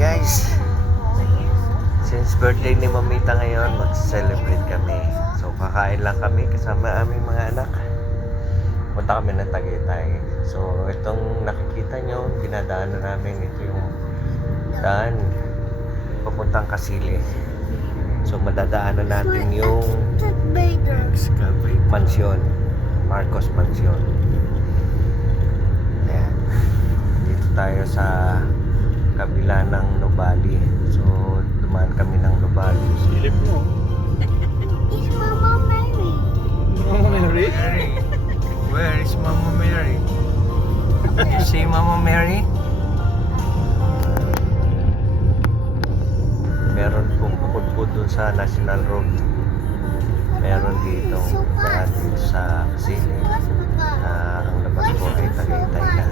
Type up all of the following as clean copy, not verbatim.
guys, since birthday ni Mamita ngayon, mag-celebrate kami. So kakain lang kami kasama aming mga anak. Punta kami ng Tagaytay. So itong nakikita nyo, dinadaanan namin, ito yung daan papuntang Kasili. So madadaanan natin yung mansyon, Marcos Mansion. Ayan. Dito tayo sa kabila ng Nubali. So dumaan kami ng Nubali. Silip mo. It's Mama Mary. Mama Mary? Where is Mama Mary? You see Mama Mary? Meron pong bukod po dun sa National Road. Meron dito dito sa Kasili. Ang labas po ay Tagaytay na.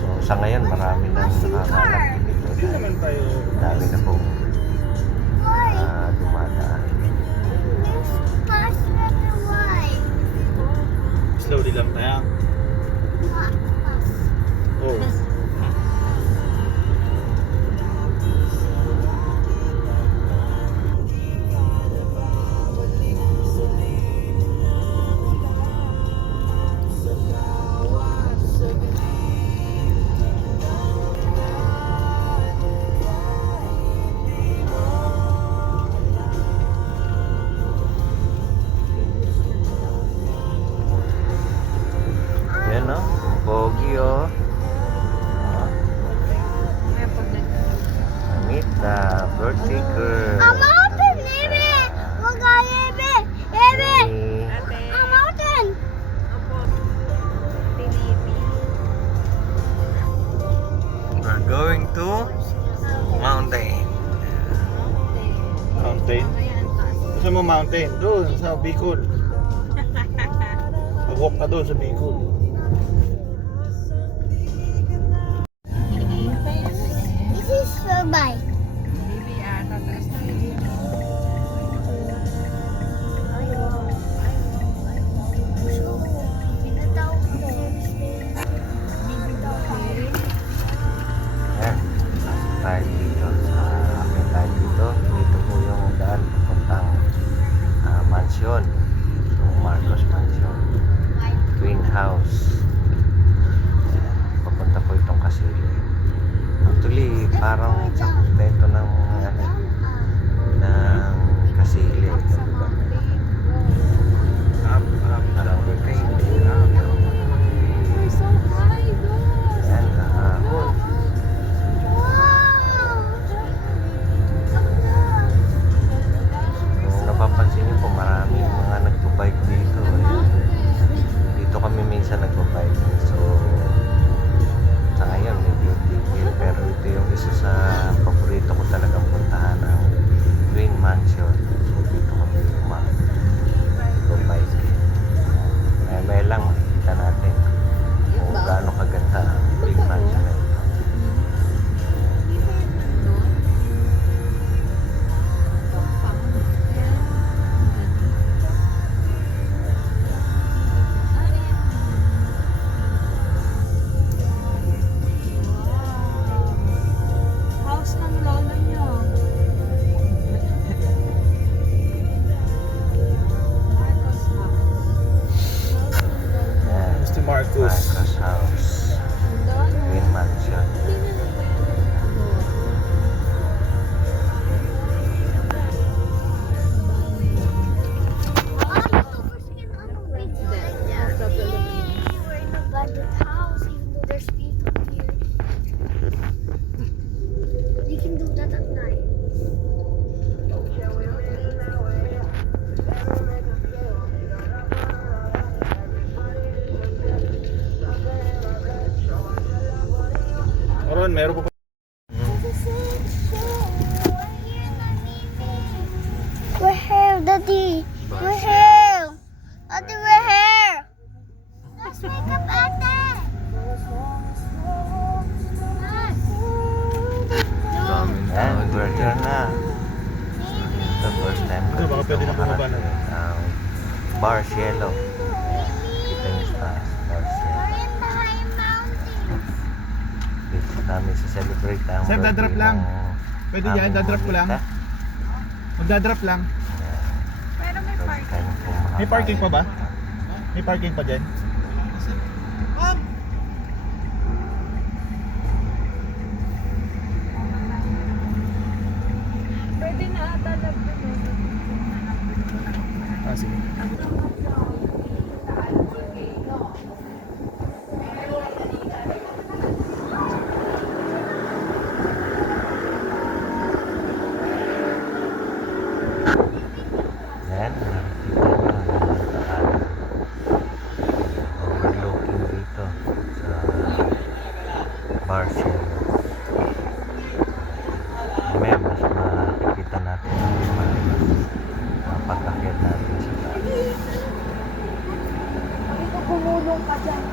So sa ngayon marami nang nakakalap dito. Hindi naman tayo. Dami na po dumadaan. Slowly lang tayo. Oh. Yan o, pogi o. Mamita, birthday girl. Mountain, Ebe! Wag Ebe! Ebe! Hey. A mountain! We're going to mountain. Mountain? Gusto mo mountain? Doon, sa Bicol. Mag-walk ka doon sa Bicol. This is your bike. Yan. Tayo dito sa akin tayo dito. Dito po yung daan papuntang mansion. Yung Marcos Mansion. Twin House. Yan. Papunta po itong Kasili. Actually, parang sa kumpleto ng ng Kasili. Parang Kasili. Yan. Kahapon. Wow! Kung napapansin niyo po, marami mga nagbabike dito. Dito kami minsan nagbabike. So, sa ngayon, medyo tigil. Pero ito yung isa sa paborito ko talagang puntahan, ang Twin Mansion. So, dito kami magbabike. May lang makikita natin kung gaano kaganda ang Twin Mansion na ito. House ng lola niyo. Marcos House. Yan. Mr. Marcos. Marcos House. Doon. Twin Mansion. We're in a abandoned house, even though there's people here. You can do that at night. Oron, meron pa. We're here, Daddy. We're here. Daddy, we're here. Let's wake up, Ate. Yan, we're here na. The first time ko Baka dito pwede na bumaba makarating na. ang Bar Cielo. Kita niyo sa taas, Bar Cielo. We're in the high mountains. Dito namin sa celebrate ang Sir, birthday dadrop lang. ng Pwede yan, aming dadrop ko lang. Momita. Magdadrop lang. Pero may Pwede parking. tayong kumakain. May parking pa ba? May parking pa dyan? Pwede na ata doon. Ah, sige. Yan, nakikita nyo yung daan. Overlooking dito sa Marshall. Mamaya mas makikita natin yung mga pag-akyat natin sa taas. Dito bumulong ka dyan.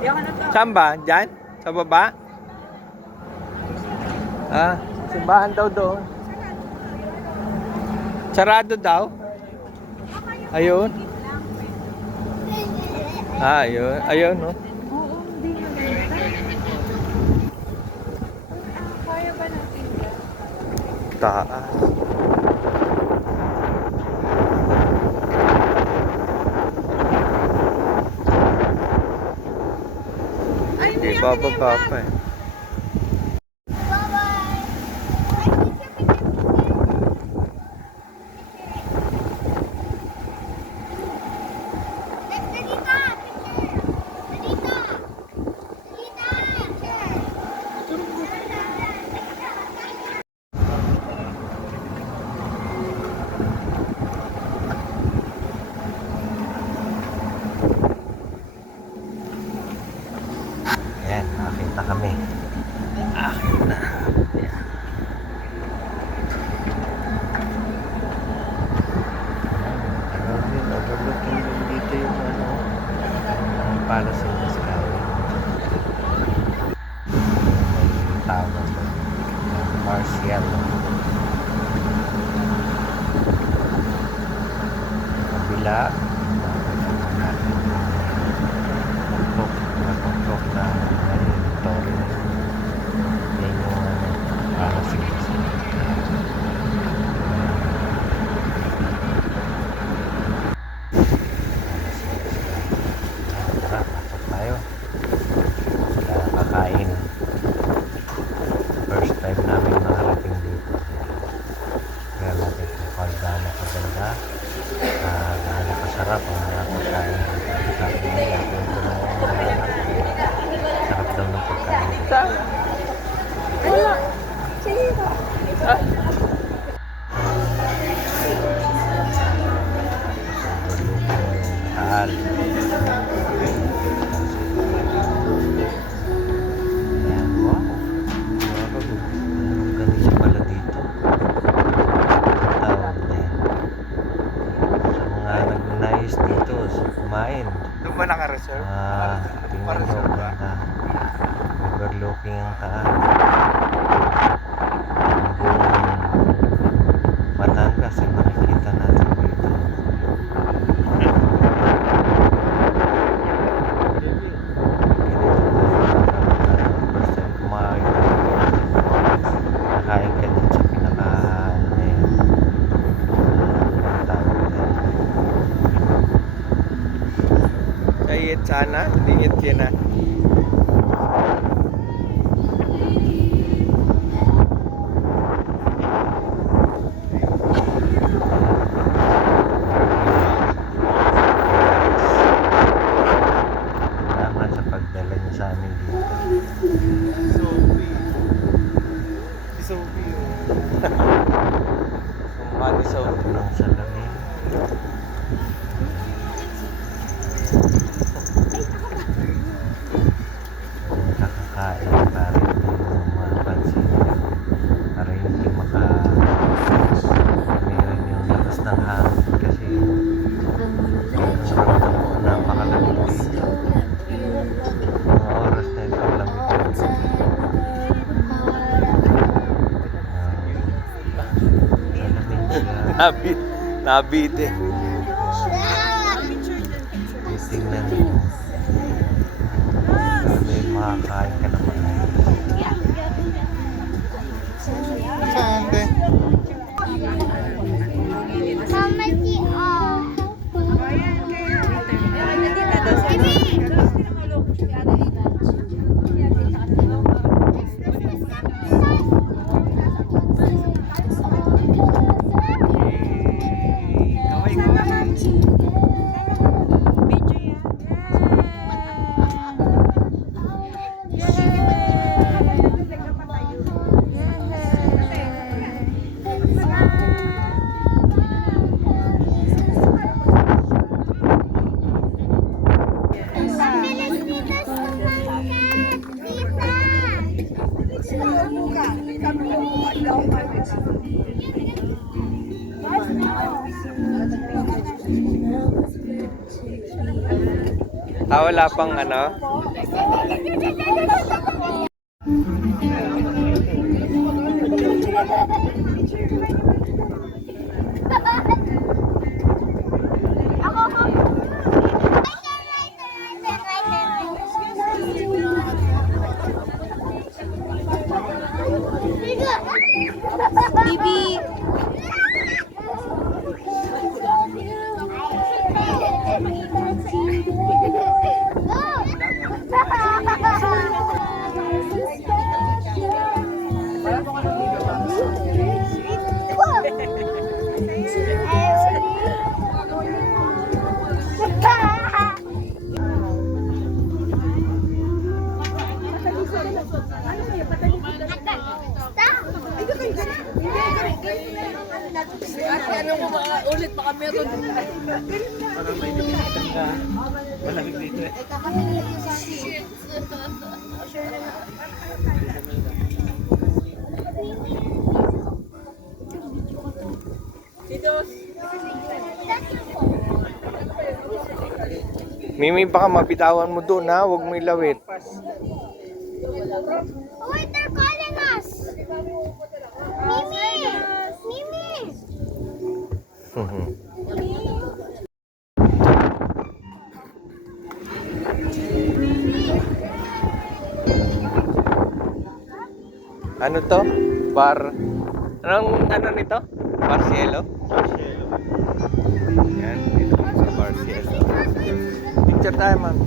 Di ako nagka- Saan ba? Diyan? Sa baba? Ah, simbahan daw doon. Sarado daw? Ayun. Ah, ayun. Ayun, no? Oo, hindi maganda. Kaya ba natin yan? Taas. Ay, Hindi bababa pa eh. Bye-bye. Dadita, picture. Dadita. Dadita, picture. Ayan, nakakita kami. Akin na. Ayan. Overlooking din dito yung ang Palace in the Sky. May tower doon. Marcial. Kabila. Nakakita natin. Nagpok na Victoria. Yan yung Palace in the Sky. Tara, pasok tayo. Kakain. First time namin nakarating dito. Kaya natin kung gaano kaganda. Gaano kasarap ang mga pagkain dito. Sabi nila, kung ito na yung mga sarap daw ng pagkain dito. Wala. Sino? Taal. Ayan, wow. Meron ganito pala dito. Tawag niya. Sa mga nag-nais dito, sa kumain. Doon ba naka-reserve? Tingnan nyo, ganda. Overlooking ang taal. Ang buong Batangas ay makikita natin dito. First time kumain. Nakain ka din sa pinaka ano na yun. Tawag yan. Kayit sana, lingit yun na. Salamat sa pagdala niyo sa amin dito. Sophie. Kumali sa ng salamin. Nabit eh. Tingnan mo. May makakain ka naman. Saan, be? Mama, si Mabilis dito sumagat, tita. Wala pang ano? Bibi. Ano mo mga ulit baka meron. Parang may nilipitan ka. Malamig dito eh. Mimi, baka mabitawan mo doon ha. Huwag mo ilawit. Wait, they're calling us. Mimi! Mimi! Ano to? Bar... Anong ano nito? Barcielo? Yan, dito kami sa Barcielo. Picture tayo, ma'am.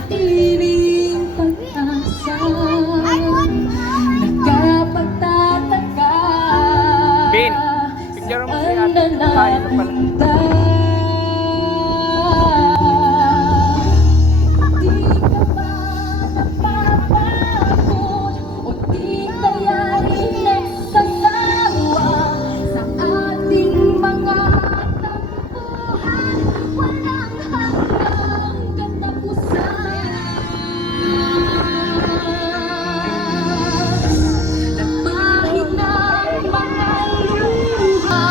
Nanatiling pag-asa Nakapagtataka Bin, picture mo si ate. Tayo na pala. Di ka ba napapagod o di kaya nagsasawa sa ating mga tampuhan? Walang hanggang katapusan. Nagpahid ng mga luha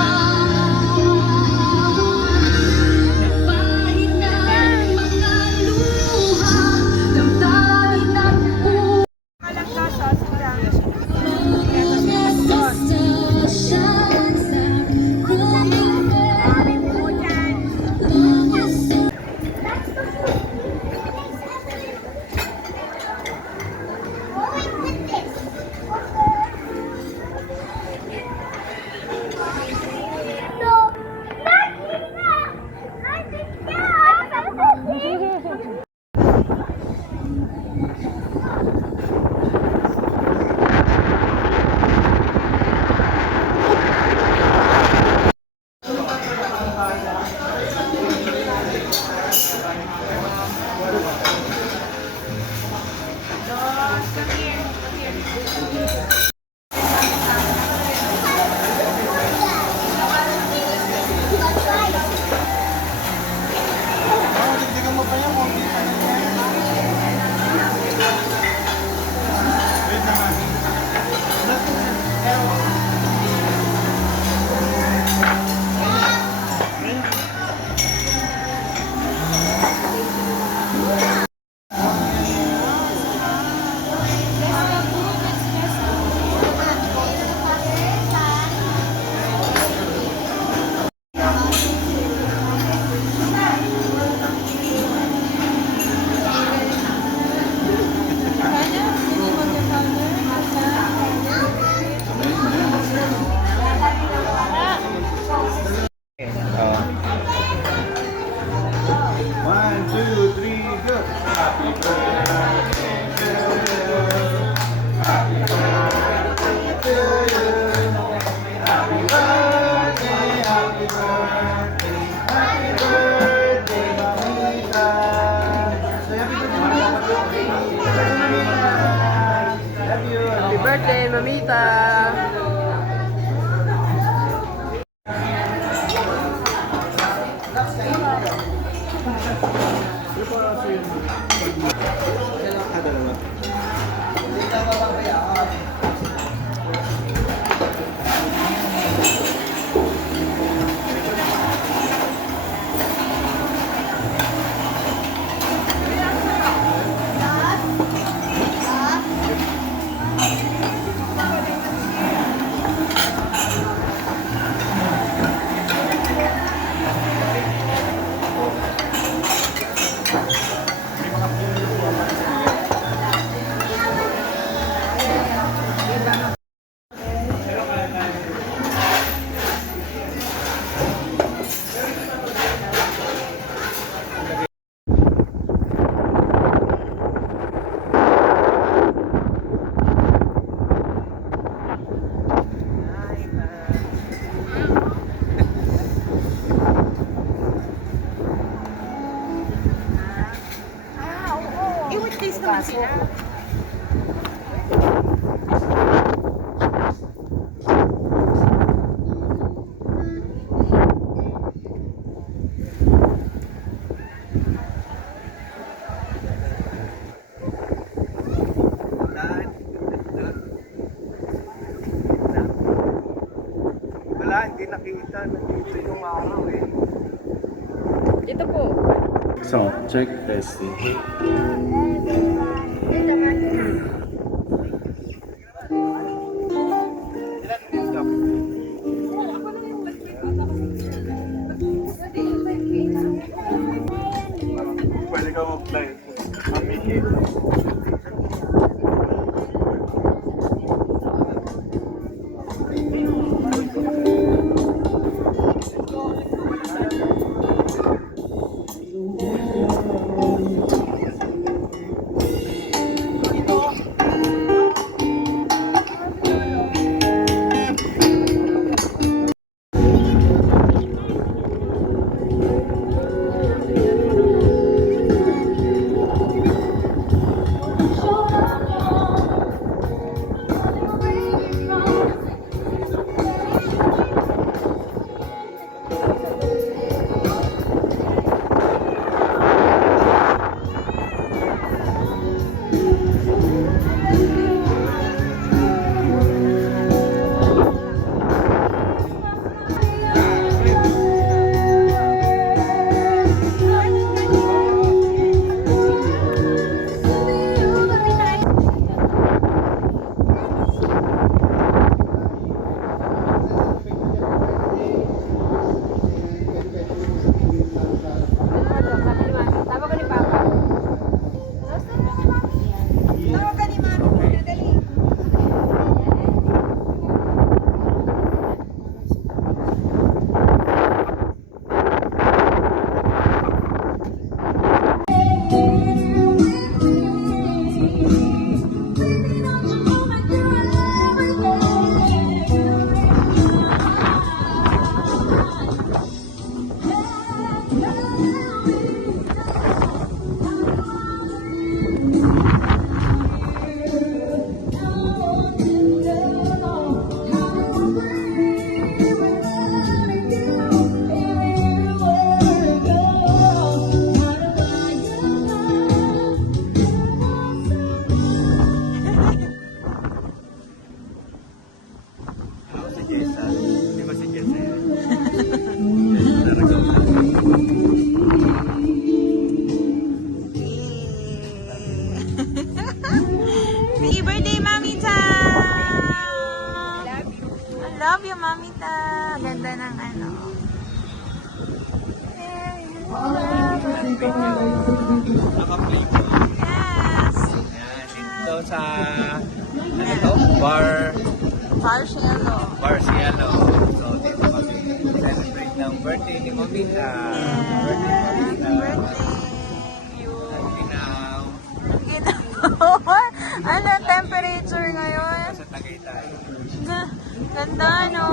Dito po. So, check testing. Pwede ka mag-apply. Amigin. Tama ka ni Papa. Tama ka ni Mami. Dali. Si Jason. Di ba si Jason? Happy birthday, Mamita! I love you, Mamita. Ganda ng ano. Yes! Dito sa ano to? Bar Cielo. So dito kami celebrate ng birthday ni Mamita. Birthday Mamita. At Ano temperature ngayon? sa Tagaytay. Ganda, no?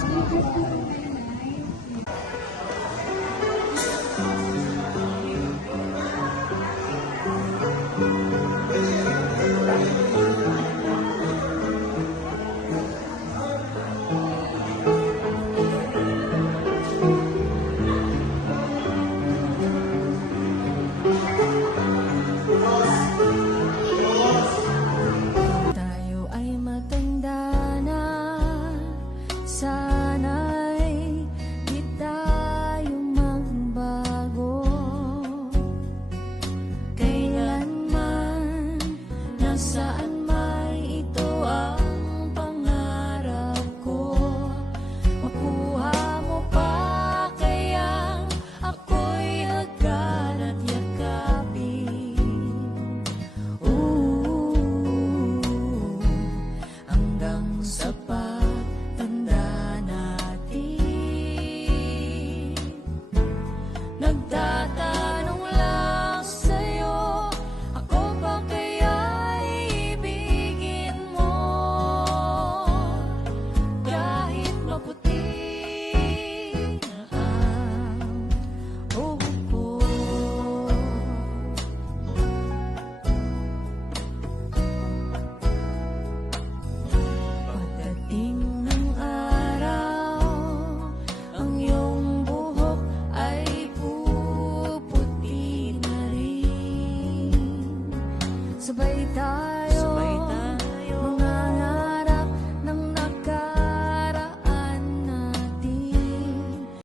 Ayan.